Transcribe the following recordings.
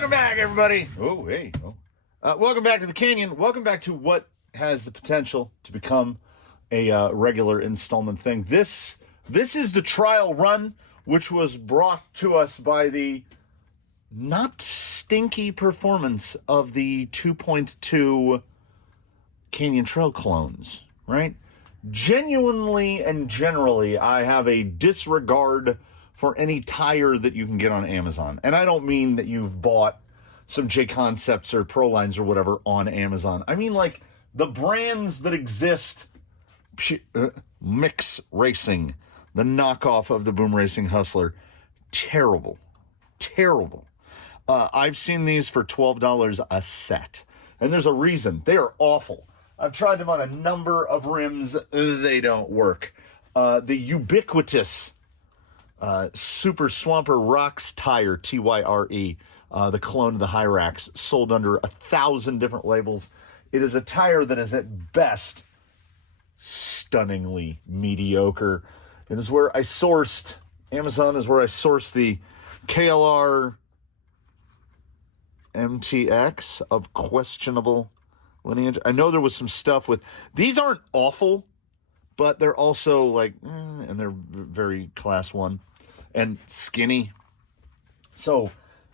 Welcome back, everybody. Oh, hey. Welcome back to the Canyon. Welcome back to what has the potential to become a regular installment thing. This is the trial run, which was brought to us by the not stinky performance of the 2.2 Canyon Trail clones, right? Genuinely and generally, I have a disregard for any tire that you can get on Amazon. And I don't mean that you've bought some J Concepts or Pro Lines or whatever on Amazon. I mean like the brands that exist, Mix Racing, the knockoff of the Boom Racing Hustler. Terrible. I've seen these for $12 a set. And there's a reason. They are awful. I've tried them on a number of rims. They don't work. The ubiquitous Super Swamper Rocks tire, Tyre, the clone of the Hyrax, sold under 1,000 different labels. It is a tire that is at best stunningly mediocre. It is where I sourced, Amazon is where I sourced the KLR MTX of questionable lineage. I know there was some stuff with, these aren't awful, but they're also like, and they're very class one and skinny. So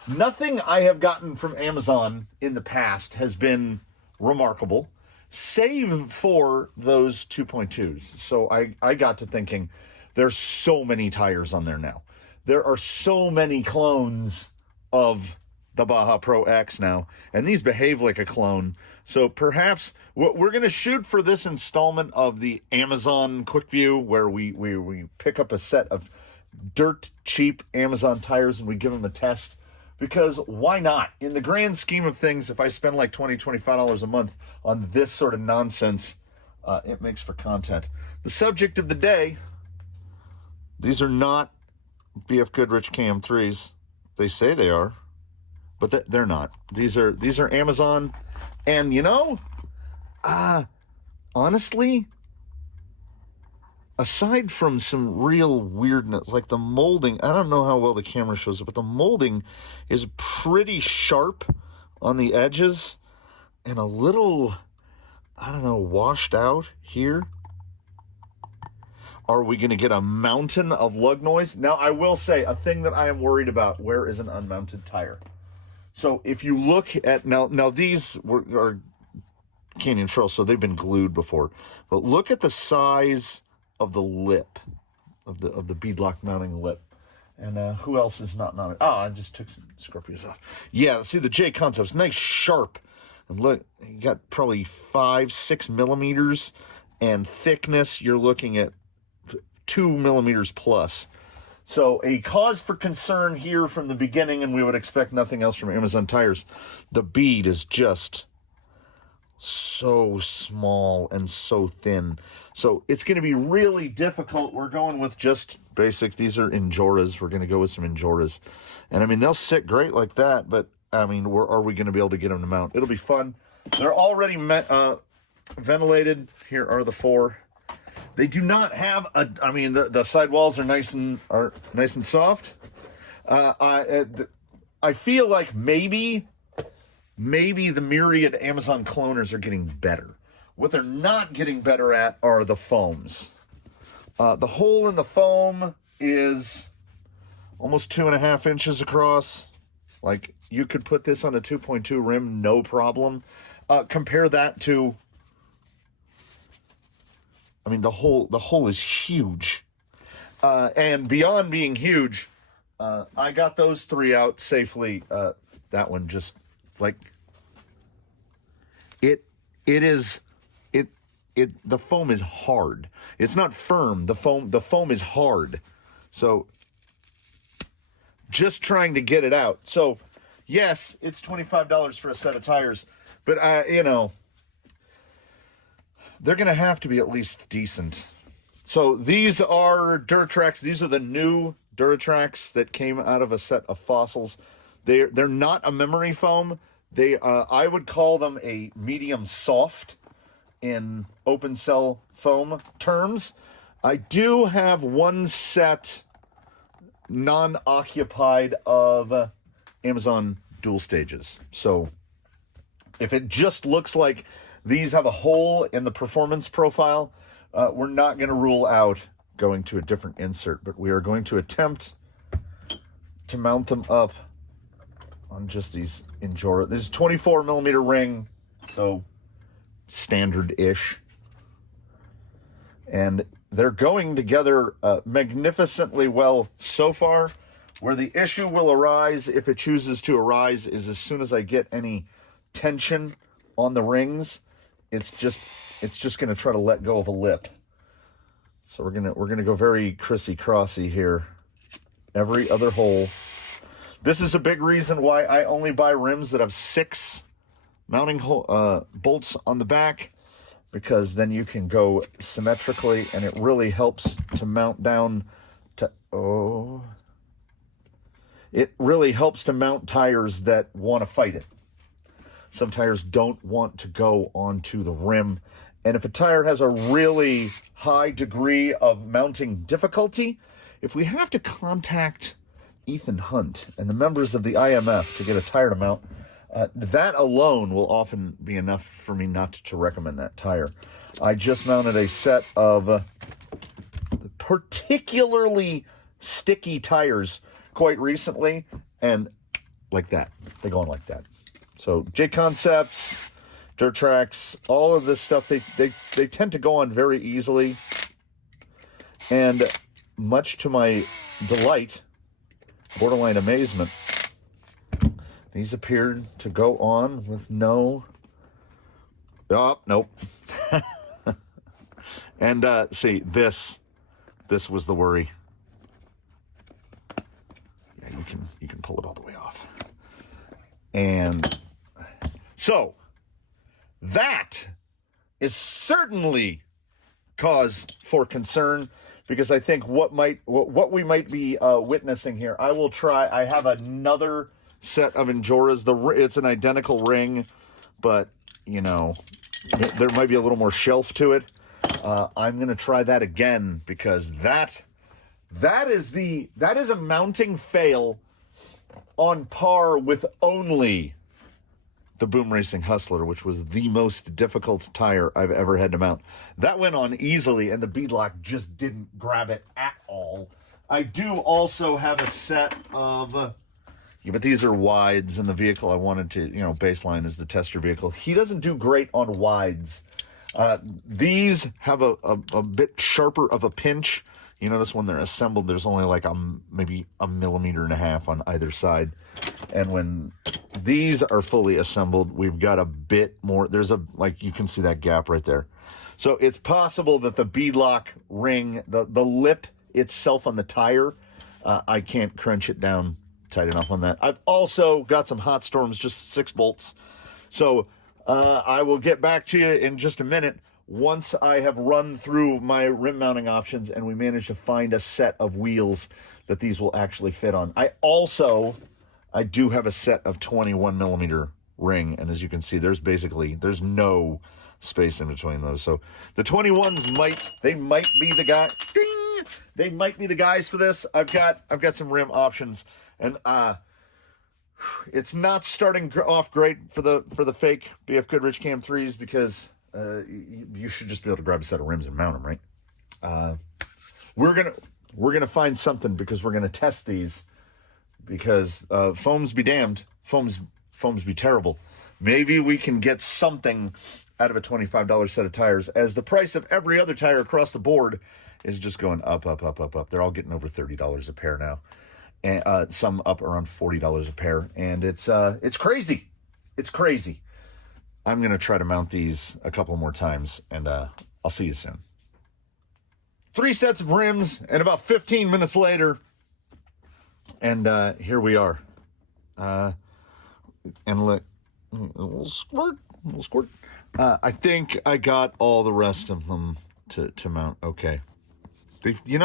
nothing I have gotten from Amazon in the past has been remarkable, save for those 2.2s. So I got to thinking, there's so many tires on there now. There are so many clones of the Baja Pro X now, and these behave like a clone. So perhaps we're going to shoot for this installment of the Amazon Quick View, where we pick up a set of dirt cheap Amazon tires and we give them a test. Because why not? In the grand scheme of things, if I spend like $20, $25 a month on this sort of nonsense, it makes for content. The subject of the day, these are not BF Goodrich KM3s. They say they are, but they're not. These are Amazon. And you know, honestly, aside from some real weirdness, like the molding, I don't know how well the camera shows it, but the molding is pretty sharp on the edges and a little, I don't know, washed out here. Are we going to get a mountain of lug noise? Now, I will say a thing that I am worried about, where is an unmounted tire? So if you look at, now these are Canyon Trail, so they've been glued before, but look at the size of the lip, of the beadlock mounting lip. And who else is not mounted? Oh, I just took some Scorpios off. Yeah, see the J Concepts, nice sharp. And look, you got probably 5-6 millimeters, and thickness, you're looking at 2 millimeters plus. So a cause for concern here from the beginning, and we would expect nothing else from Amazon tires. The bead is just so small and so thin. So it's going to be really difficult. We're going with just basic. These are Injoras. We're going to go with some Injoras. And I mean, they'll sit great like that, but I mean, are we going to be able to get them to mount? It'll be fun. They're already ventilated. Here are the 4. They do not have I mean, the sidewalls are nice and soft. I feel like maybe the myriad Amazon cloners are getting better. What they're not getting better at are the foams. The hole in the foam is almost 2.5 inches across. Like, you could put this on a 2.2 rim, no problem. Compare that to, I mean, the hole is huge. And beyond being huge, I got those 3 out safely. That one just, like, the foam is hard. It's not firm. The foam is hard. So just trying to get it out. So yes, it's $25 for a set of tires, but you know, they're going to have to be at least decent. So these are Duratrax. These are the new Duratrax that came out of a set of fossils. They're not a memory foam. I would call them a medium soft in open cell foam terms. I do have one set non-occupied of Amazon dual stages. So if it just looks like these have a hole in the performance profile, we're not going to rule out going to a different insert, but we are going to attempt to mount them up on just these Injora. This is 24 millimeter ring, so standard-ish. And they're going together magnificently well so far. Where the issue will arise, if it chooses to arise, is as soon as I get any tension on the rings, it's just going to try to let go of a lip. So we're gonna go very crissy-crossy here. Every other hole. This is a big reason why I only buy rims that have 6 mounting bolts on the back, because then you can go symmetrically, and it really helps to mount down to It really helps to mount tires that want to fight it. Some tires don't want to go onto the rim. And if a tire has a really high degree of mounting difficulty, if we have to contact Ethan Hunt and the members of the IMF to get a tire to mount, that alone will often be enough for me not to recommend that tire. I just mounted a set of particularly sticky tires quite recently, and like that. They go on like that. So J Concepts, Dirt Tracks, all of this stuff, they tend to go on very easily. And much to my delight, borderline amazement, these appeared to go on with no... Oh, nope. And see, this was the worry. Yeah, you can pull it all the way off. And so that is certainly cause for concern, because I think what we might be witnessing here. I have another set of Injoras. It's an identical ring, but you know, there might be a little more shelf to it. I'm gonna try that again, because that is a mounting fail on par with only the Boom Racing Hustler, which was the most difficult tire I've ever had to mount. That went on easily, and the beadlock just didn't grab it at all. I do also have a set of... yeah, but these are wides, and the vehicle I wanted to, baseline is the tester vehicle. He doesn't do great on wides. These have a bit sharper of a pinch. You notice when they're assembled, there's only like maybe 1.5 millimeters on either side. And when these are fully assembled, we've got a bit more. There's you can see that gap right there. So it's possible that the beadlock ring, the lip itself on the tire, I can't crunch it down tight enough on that. I've also got some hot storms, just 6 bolts. So I will get back to you in just a minute once I have run through my rim mounting options and we manage to find a set of wheels that these will actually fit on. I do have a set of 21 millimeter ring, and as you can see, there's no space in between those. So the 21s might be the guy. Ding! They might be the guys for this. I've got some rim options, and it's not starting off great for the fake BF Goodrich KM3s, because you should just be able to grab a set of rims and mount them, right? We're gonna find something, because we're gonna test these, because foams be damned, foams be terrible. Maybe we can get something out of a $25 set of tires, as the price of every other tire across the board is just going up. They're all getting over $30 a pair now, and some up around $40 a pair, and it's crazy. It's crazy. I'm gonna try to mount these a couple more times, and I'll see you soon. 3 sets of rims, and about 15 minutes later, and here we are. And look, a little squirt. I think I got all the rest of them to mount okay. If you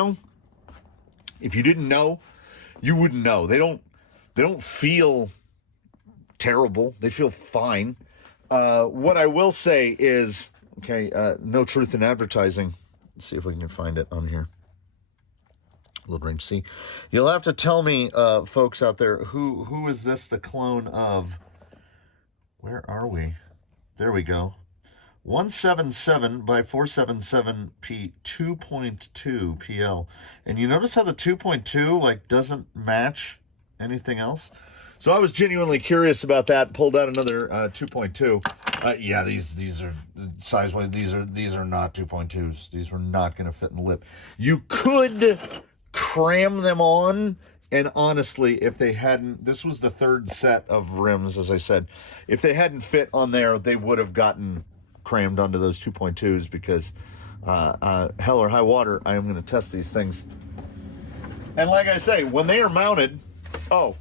didn't know, you wouldn't know. They don't feel terrible. They feel fine. What I will say is, no truth in advertising. Let's see if we can find it on here. Load range C. You'll have to tell me, folks out there, who is this the clone of? Where are we? There we go. 177 by 477 P 2.2 PL. And you notice how the 2.2 like doesn't match anything else? So I was genuinely curious about that. Pulled out another 2.2. Yeah, these are size-wise. These are not 2.2s. These were not going to fit in the lip. You could cram them on, and honestly, if they hadn't, this was the third set of rims, as I said. If they hadn't fit on there, they would have gotten crammed onto those 2.2s because hell or high water, I am going to test these things. And like I say, when they are mounted, I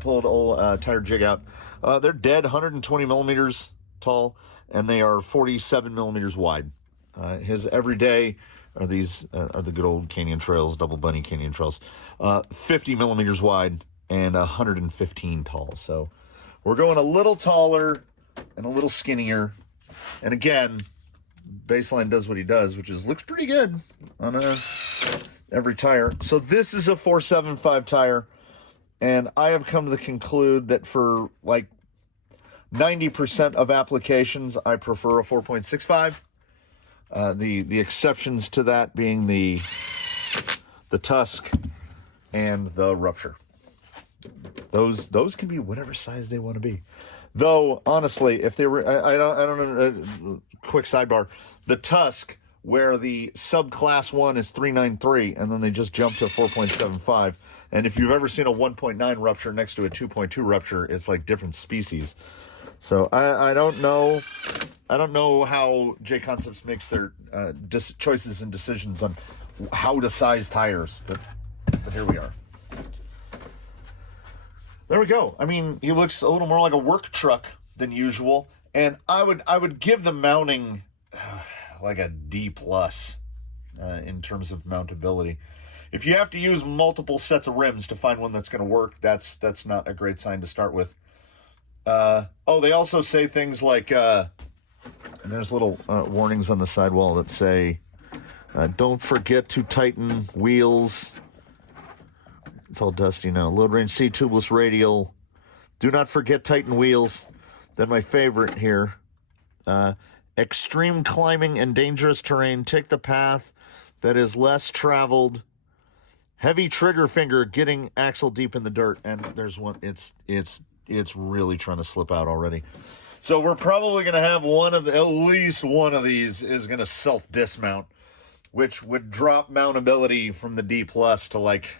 pulled old tire jig out. They're dead 120 millimeters tall, and they are 47 millimeters wide. His everyday are these are the good old Canyon Trails, double bunny Canyon Trails, 50 millimeters wide and 115 tall. So we're going a little taller and a little skinnier. And again, Baseline does what he does, which is looks pretty good on every tire. So this is a 475 tire, and I have come to the conclude that for like 90% of applications, I prefer a 4.65. The exceptions to that being the tusk and the rupture. Those can be whatever size they want to be. Though honestly, if they were, I don't know. Quick sidebar: the tusk, where the subclass 1 is 393, and then they just jump to 4.75. And if you've ever seen a 1.9 rupture next to a 2.2 rupture, it's like different species. So I don't know. I don't know how J Concepts makes their choices and decisions on how to size tires, but here we are. There we go. I mean, he looks a little more like a work truck than usual, and I would give the mounting like a D plus in terms of mountability. If you have to use multiple sets of rims to find one that's going to work, that's not a great sign to start with. They also say things like, and there's little warnings on the sidewall that say, don't forget to tighten wheels. It's all dusty now. Load range C, tubeless radial. Do not forget tighten wheels. Then my favorite here, extreme climbing and dangerous terrain. Take the path that is less traveled. Heavy trigger finger getting axle deep in the dirt. And there's one, it's really trying to slip out already. So we're probably going to have at least one of these is going to self-dismount, which would drop mountability from the D plus to like,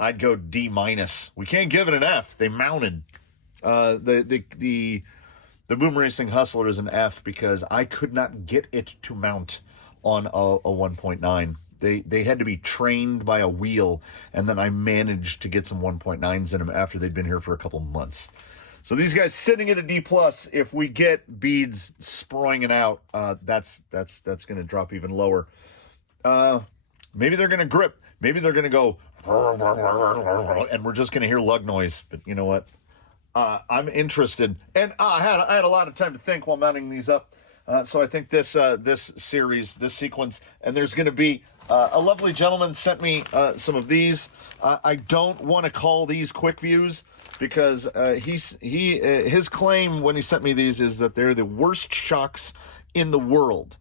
I'd go D minus. We can't give it an F. They mounted. The Boom Racing Hustler is an F because I could not get it to mount on a 1.9. They had to be trained by a wheel, and then I managed to get some 1.9s in them after they'd been here for a couple months. So these guys sitting at a D plus, if we get beads sproinging out, that's going to drop even lower. Maybe they're going to grip. Maybe they're going to go, and we're just going to hear lug noise. But you know what? I'm interested, and I had a lot of time to think while mounting these up. So I think this series, this sequence, and there's going to be a lovely gentleman sent me some of these. I don't want to call these quick views because his claim when he sent me these is that they're the worst shocks in the world,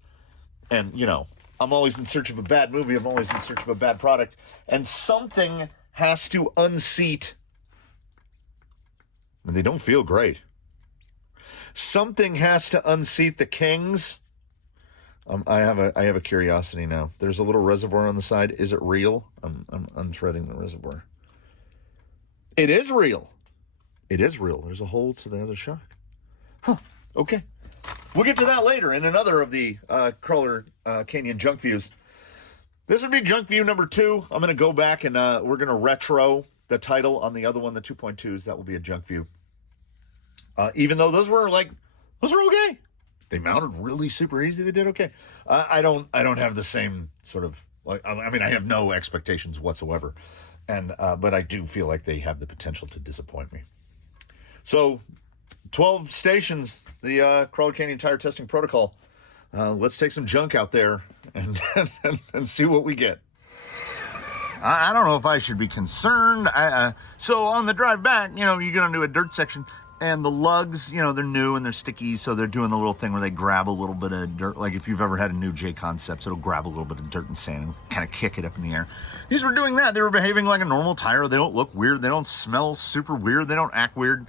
and you know. I'm always in search of a bad movie. I'm always in search of a bad product. And something has to unseat. And they don't feel great. Something has to unseat the Kings. I have a curiosity now. There's a little reservoir on the side. Is it real? I'm unthreading the reservoir. It is real. It is real. There's a hole to the other shock. Huh. Okay. We'll get to that later in another of the Crawler Canyon Junkviews. This would be Junkview number 2. I'm going to go back and we're going to retro the title on the other one, the 2.2s. That will be a Junkview. Even though those were okay. They mounted really super easy. They did okay. I don't have the same sort of I have no expectations whatsoever, and but I do feel like they have the potential to disappoint me. So. 12 stations, the Crawler Canyon Tire Testing Protocol. Let's take some junk out there and see what we get. I don't know if I should be concerned. So on the drive back, you know, you get onto a dirt section, and the lugs, you know, they're new and they're sticky, so they're doing the little thing where they grab a little bit of dirt. Like if you've ever had a new J Concepts, it'll grab a little bit of dirt and sand and kind of kick it up in the air. These were doing that. They were behaving like a normal tire. They don't look weird. They don't smell super weird. They don't act weird.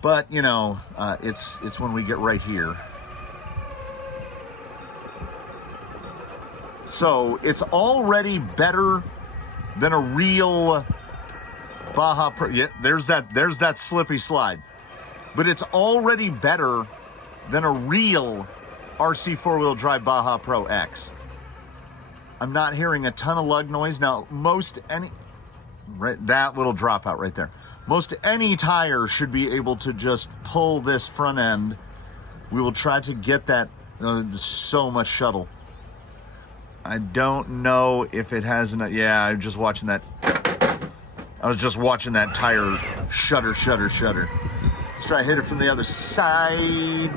But, you know, it's when we get right here. So it's already better than a real Baja Pro. Yeah, there's that slippy slide. But it's already better than a real RC four-wheel drive Baja Pro X. I'm not hearing a ton of lug noise. Now, that little dropout right there. Most any tire should be able to just pull this front end. We will try to get that, so much shuttle. I don't know if it has enough. Yeah, I was just watching that tire shudder. Let's try to hit it from the other side.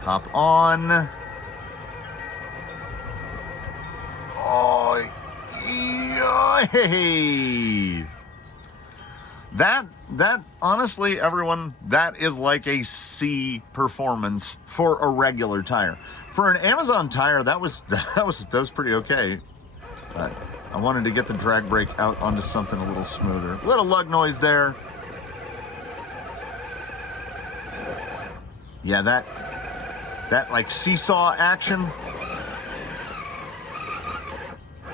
Hop on. Oh, hey. That honestly, everyone, that is like a C performance for a regular tire. For an Amazon tire, that was pretty okay. But I wanted to get the drag brake out onto something a little smoother. A little lug noise there. Yeah, that like seesaw action.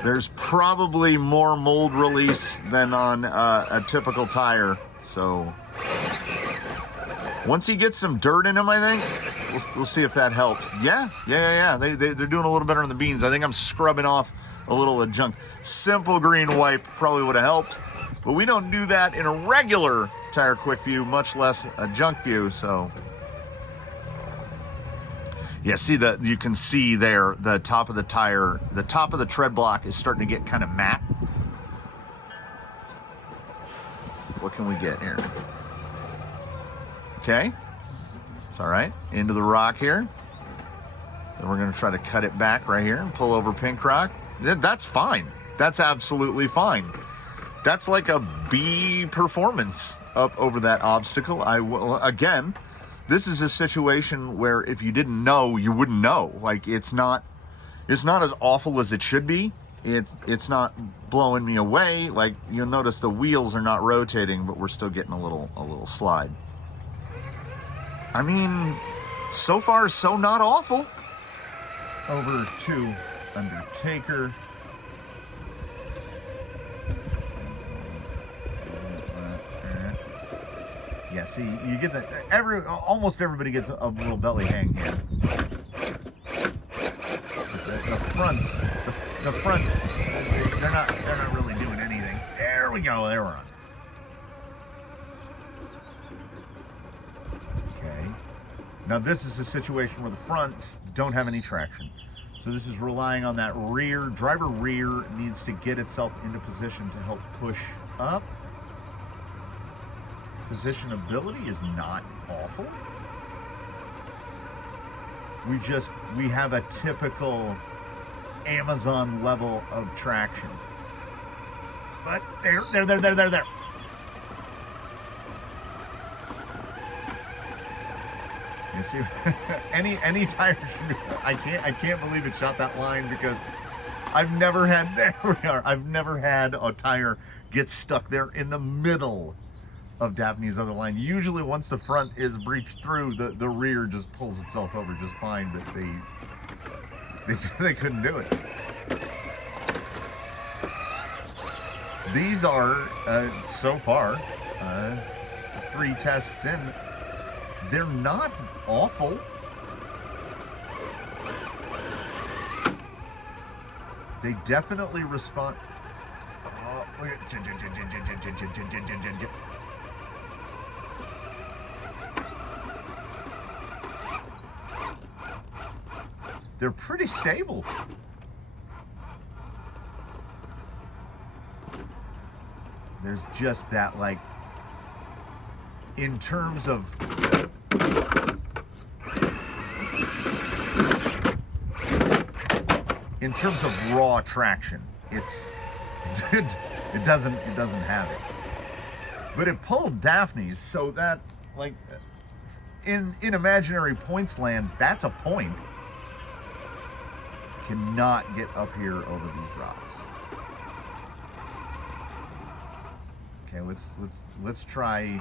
There's probably more mold release than on a typical tire. So once he gets some dirt in him, I think we'll see if that helps. Yeah. They're doing a little better on the beans. I think I'm scrubbing off a little of junk. Simple green wipe probably would have helped, but we don't do that in a regular tire quick view, much less a junk view. So yeah, you can see there the top of the tire, the top of the tread block is starting to get kind of matte. What can we get here? Okay, it's all right. Into the rock here. Then we're gonna try to cut it back right here and pull over pink rock. That's fine. That's absolutely fine. That's like a B performance up over that obstacle. Again, this is a situation where if you didn't know, you wouldn't know. Like it's not as awful as it should be. It's not blowing me away. Like you'll notice the wheels are not rotating, but we're still getting a little slide. I mean, so far so not awful. Over to Undertaker. Yeah, see, you get that. Almost everybody gets a little belly hang here. The fronts, they're not really doing anything. There we go. There we're on. Okay. Now this is a situation where the fronts don't have any traction. So this is relying on that driver rear needs to get itself into position to help push up. Positionability is not awful. We have a typical Amazon level of traction. But there. You see, any tire should be, I can't believe it shot that line because I've never had a tire get stuck there in the middle of Daphne's other line. Usually once the front is breached through, the rear just pulls itself over just fine, but they couldn't do it. These are, so far, 3 tests in, they're not awful. They definitely respond. Look at they're pretty stable. There's just that, like, in terms of in terms of raw traction, it doesn't have it. But it pulled Daphne's, so that, like, in imaginary points land, that's a point. Cannot get up here over these rocks. Okay, let's try.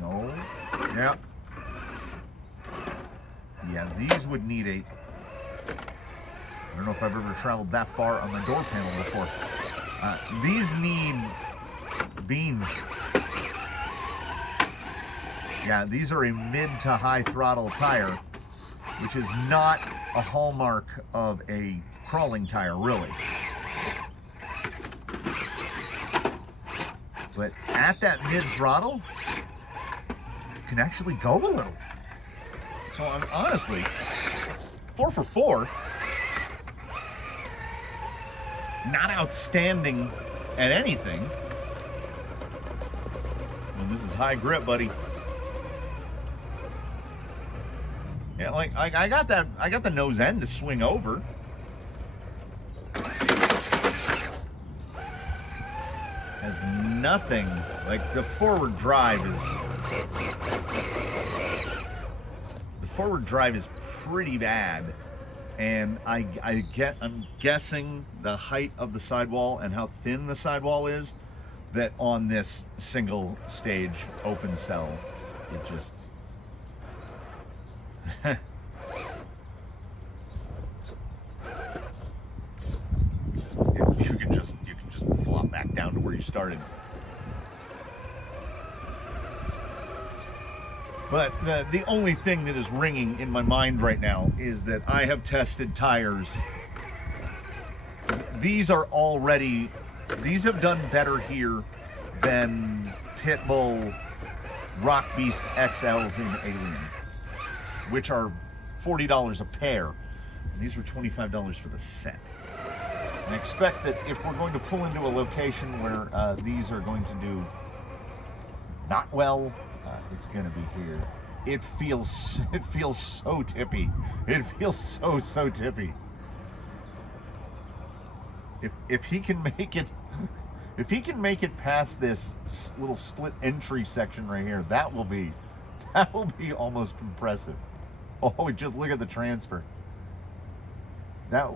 No. Yep. Yeah, these would need a. I don't know if I've ever traveled that far on the door panel before. These need beans. Yeah, these are a mid to high throttle tire, which is not a hallmark of a crawling tire, really. But at that mid throttle, it can actually go a little. So I'm honestly 4 for 4. Not outstanding at anything. And this is high grip, buddy. Yeah, like I got the nose end to swing over. Has nothing, like the forward drive is pretty bad. And I'm guessing the height of the sidewall and how thin the sidewall is, that on this single stage open cell, it just you can just flop back down to where you started. But the only thing that is ringing in my mind right now is that I have tested tires. These have done better here than Pitbull Rock Beast XLs in Alien, which are $40 a pair. And these were $25 for the set. And I expect that if we're going to pull into a location where these are going to do not well, it's going to be here. It feels so tippy. It feels so tippy. If he can make it past this little split entry section right here, that will be almost impressive. Oh, just look at the transfer. That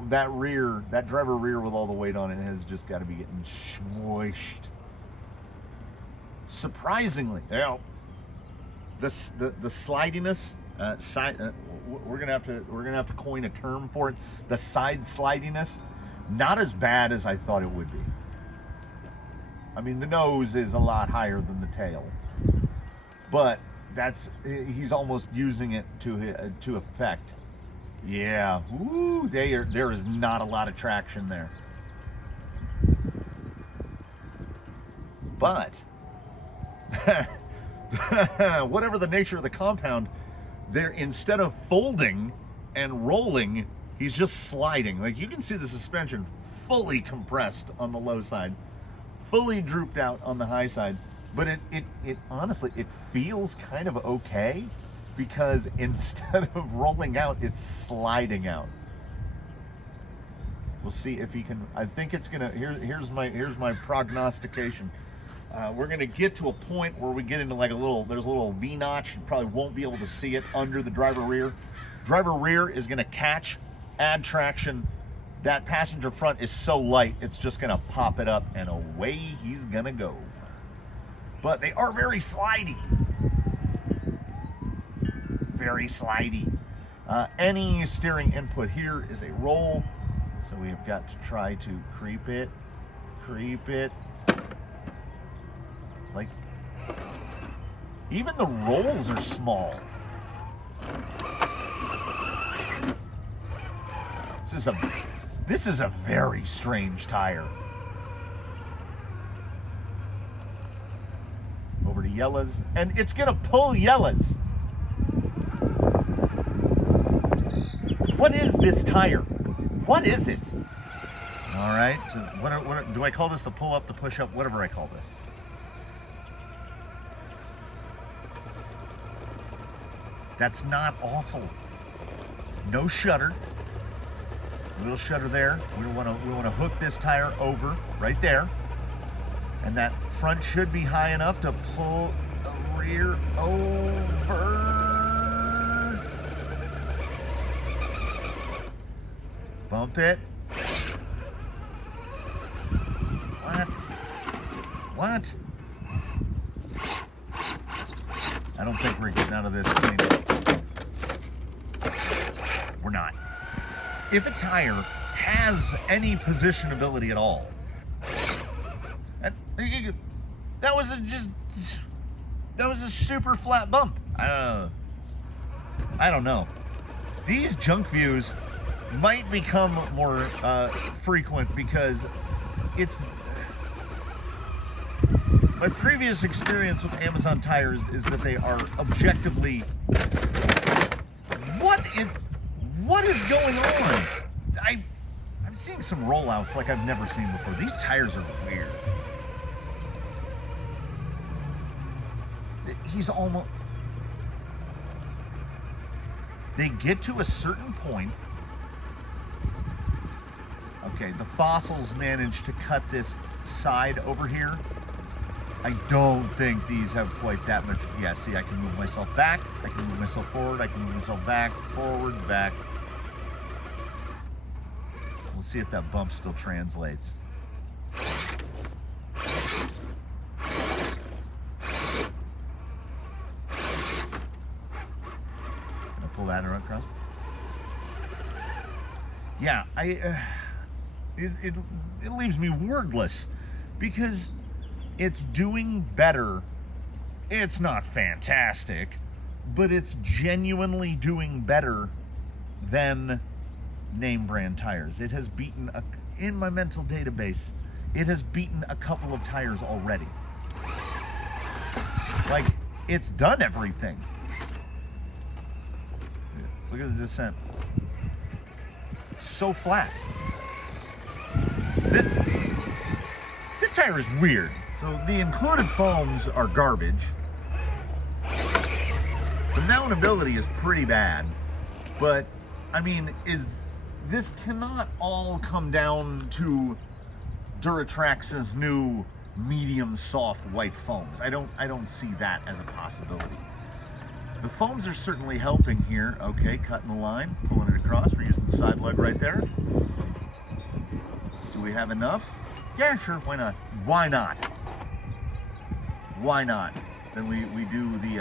driver rear with all the weight on it has just got to be getting smushed. Surprisingly, the slidiness, we're gonna have to coin a term for it. The side slidiness, not as bad as I thought it would be. I mean, the nose is a lot higher than the tail, but he's almost using it to effect. Yeah, ooh, there is not a lot of traction there, but whatever the nature of the compound, there, instead of folding and rolling, he's just sliding. Like, you can see the suspension fully compressed on the low side, fully drooped out on the high side, but it honestly, it feels kind of okay, because instead of rolling out, it's sliding out. We'll see if he can. I think it's gonna. Here's my prognostication. We're gonna get to a point where we get into like there's a little V notch. You probably won't be able to see it under the driver rear. Driver rear is gonna catch, add traction. That passenger front is so light, it's just gonna pop it up, and away he's gonna go. But they are very slidey. Very slidey. Any steering input here is a roll, so we have got to try to creep it. Like, even the rolls are small. This is a very strange tire. Over to Yella's, and it's gonna pull Yella's. What is this tire? What is it? All right, so what do I call this? The pull up, the push up, whatever I call this. That's not awful. No shudder. Little shutter there. We want to hook this tire over right there, and that front should be high enough to pull the rear over. Bump it. What? I don't think we're getting out of this clean. We're not. If a tire has any positionability at all, and that was a super flat bump. I don't know. These junk views might become more frequent because it's my previous experience with Amazon tires is that they are objectively what is going on? I'm seeing some rollouts like I've never seen before. These tires are weird. He's almost... They get to a certain point. Okay, the fossils managed to cut this side over here. I don't think these have quite that much. Yeah, see, I can move myself back. I can move myself forward. I can move myself back, forward, back. We'll see if that bump still translates. Pull that around across. Yeah, it leaves me wordless because it's doing better. It's not fantastic, but it's genuinely doing better than name brand tires. It has beaten in my mental database, it has beaten a couple of tires already. Like, it's done everything. Look at the descent. So flat. This tire is weird. So the included foams are garbage. The mountability is pretty bad. But, I mean, this cannot all come down to Duratrax's new medium soft white foams. I don't see that as a possibility. The foams are certainly helping here. Okay, cutting the line, pulling it across. We're using side lug right there. Do we have enough? Yeah, sure, why not? Why not? Why not? Then we do the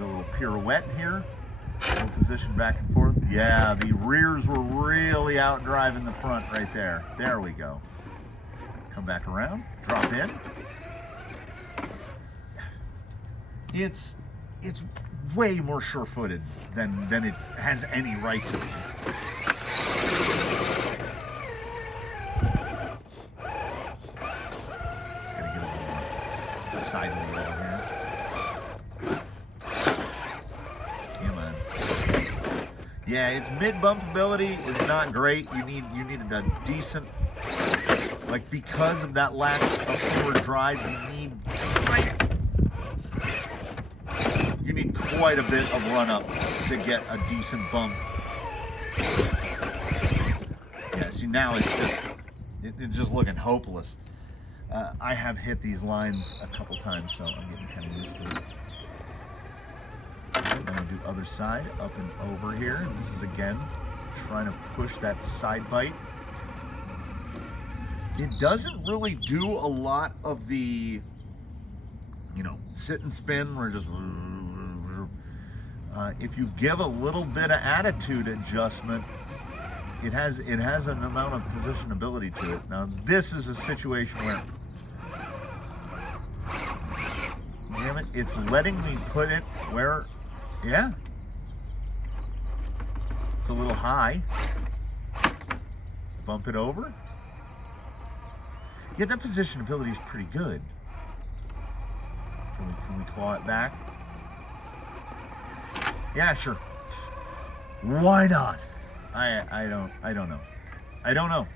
little pirouette here. We'll position back and forth. Yeah, the rears were really out driving the front right there. There we go. Come back around, drop in. It's way more sure-footed than it has any right to be. Gotta get a little more side lead over here. Come on. Yeah, its mid-bumpability is not great. You needed a decent, like, because of that lack of forward drive, you need quite a bit of run-up to get a decent bump. Yeah, see, now it's just looking hopeless. I have hit these lines a couple times, so I'm getting kind of used to it. I'm going to do other side, up and over here. This is, again, trying to push that side bite. It doesn't really do a lot of the, sit and spin. We're just... if you give a little bit of attitude adjustment, it has an amount of positionability to it. Now, this is a situation where, damn it, it's letting me put it where, yeah, it's a little high. Bump it over. Yeah, that positionability is pretty good. Can we claw it back? Yeah, sure. Why not? I don't know. I don't know.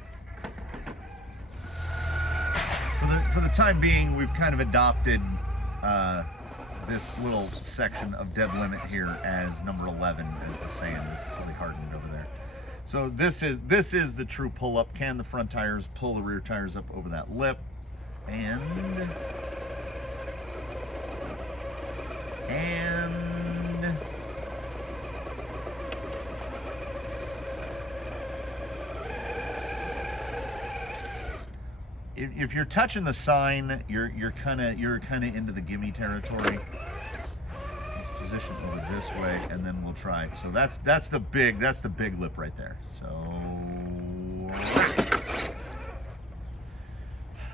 For the time being, we've kind of adopted this little section of dead limit here as number 11, as the sand is fully hardened over there. So this is the true pull-up. Can the front tires pull the rear tires up over that lip? And if you're touching the sign, you're kind of into the gimme territory. Let's position over this way, and then we'll try. So that's the big lip right there. So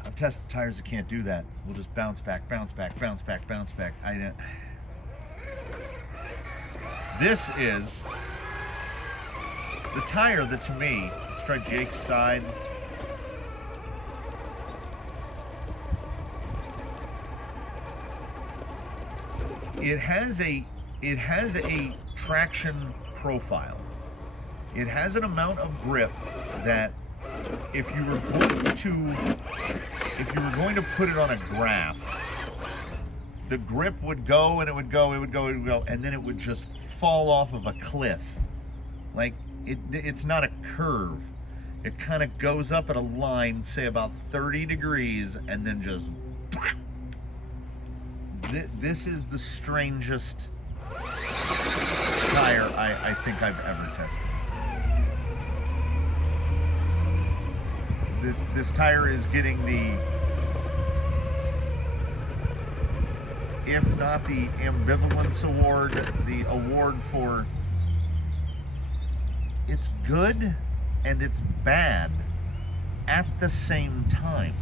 I've tested tires that can't do that. We'll just bounce back, bounce back, bounce back, bounce back. This is the tire that, to me, let's try Jake's side. It has a traction profile. It has an amount of grip that if you were going to put it on a graph, the grip would go and it would go, and then it would just fall off of a cliff. Like it's not a curve. It kind of goes up at a line, say about 30 degrees, and then just. This is the strangest tire I think I've ever tested. This tire is getting the, if not the ambivalence award, the award for it's good and it's bad at the same time.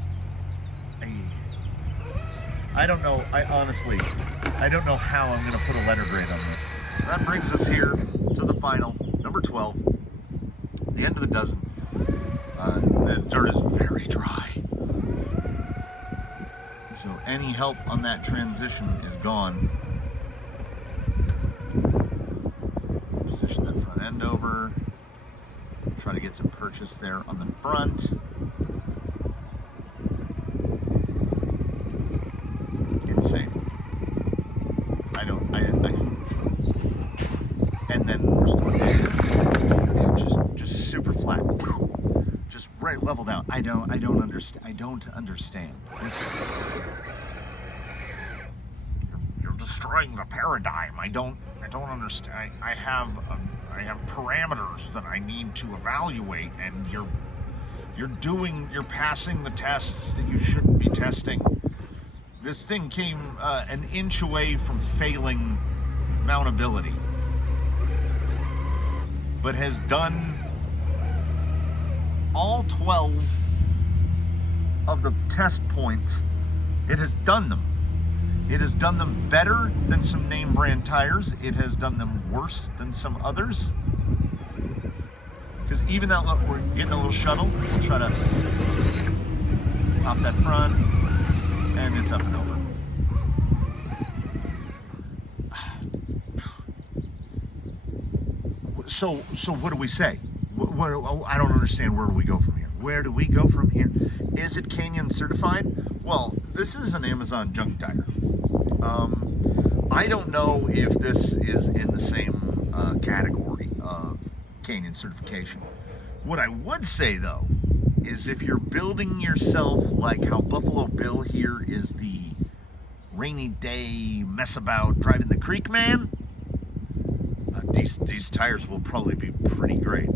I don't know, I don't know how I'm going to put a letter grade on this. That brings us here to the final, number 12, the end of the dozen. The dirt is very dry. So any help on that transition is gone. Position that front end over. Try to get some purchase there on the front. Insane. And then we're still just super flat. Just right level down. I don't understand. You're destroying the paradigm. I don't understand. I have parameters that I need to evaluate, and you're passing the tests that you shouldn't be testing. This thing came an inch away from failing mountability, but has done all 12 of the test points. It has done them. It has done them better than some name brand tires. It has done them worse than some others. Because even now, look, we're getting a little shuttle. We'll try to pop that front, and it's up and over. So what do we say? I don't understand. Where do we go from here? Where do we go from here? Is it Canyon certified? Well, this is an Amazon junk tire. I don't know if this is in the same category of Canyon certification. What I would say, though, is if you're building yourself like how Buffalo Bill here is the rainy day mess about driving the creek man, these tires will probably be pretty great.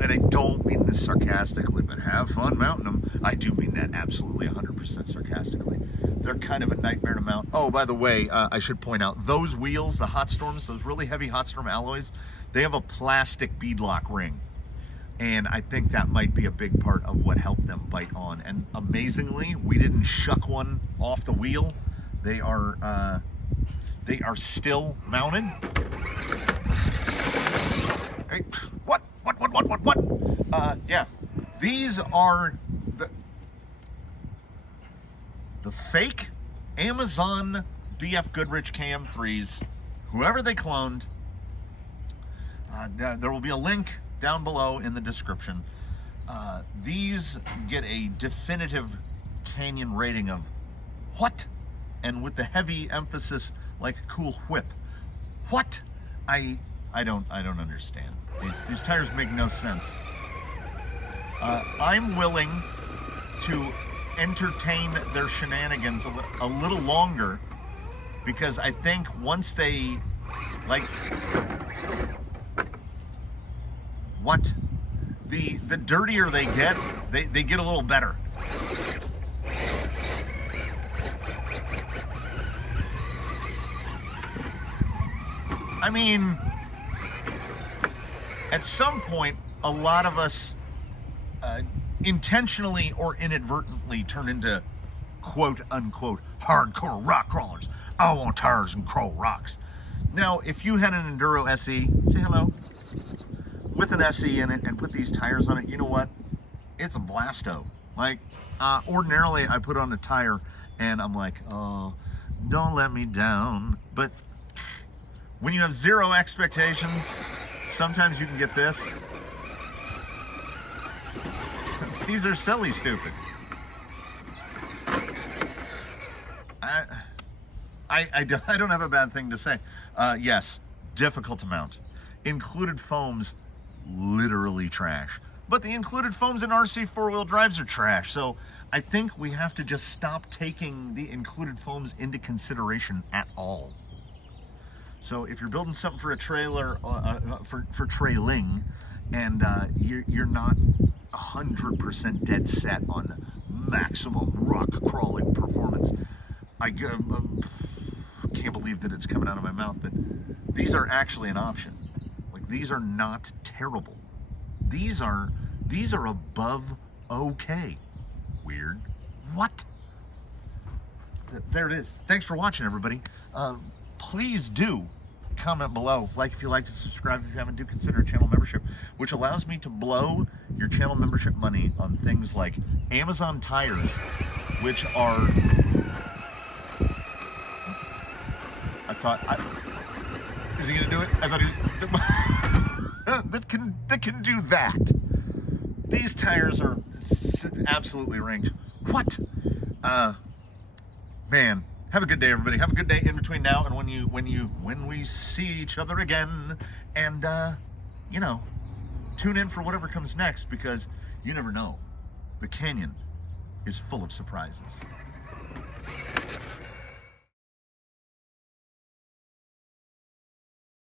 And I don't mean this sarcastically, but have fun mounting them. I do mean that absolutely 100% sarcastically. They're kind of a nightmare to mount. Oh, by the way, I should point out, those wheels, the Hot Storms, those really heavy Hot Storm alloys, they have a plastic beadlock ring. And I think that might be a big part of what helped them bite on. And amazingly, we didn't shuck one off the wheel. They are still mounted. Hey, what? Yeah, these are the fake Amazon BF Goodrich KM3s, whoever they cloned. There will be a link down below in the description. These get a definitive Canyon rating of what? And with the heavy emphasis like a cool whip. What? I don't understand. These tires make no sense. I'm willing to entertain their shenanigans a little longer, because I think once they, like, what? The dirtier they get a little better. I mean, at some point, a lot of us intentionally or inadvertently turn into quote unquote hardcore rock crawlers. I want tires and crawl rocks. Now, if you had an Enduro SE, say hello, with an SE in it and put these tires on it, you know what? It's a blasto. Like, ordinarily I put on a tire and I'm like, oh, don't let me down. But when you have zero expectations, sometimes you can get this. These are silly stupid. I don't have a bad thing to say. Yes, difficult to mount. Included foams, literally trash. But the included foams in RC four-wheel drives are trash. So I think we have to just stop taking the included foams into consideration at all. So if you're building something for a trailer, for trailing, and you're not 100% dead set on maximum rock crawling performance, I can't believe that it's coming out of my mouth, but these are actually an option. Like, these are not terrible. These are above okay. Weird. What? There it is. Thanks for watching, everybody. Please do comment below. Like if you like to, subscribe if you haven't. Do consider a channel membership, which allows me to blow your channel membership money on things like Amazon tires, which are, is he gonna do it? I thought he was, that can do that. These tires are absolutely ranked. What? Man, have a good day, everybody. Have a good day in between now and when we see each other again. And you know, tune in for whatever comes next, because you never know. The canyon is full of surprises.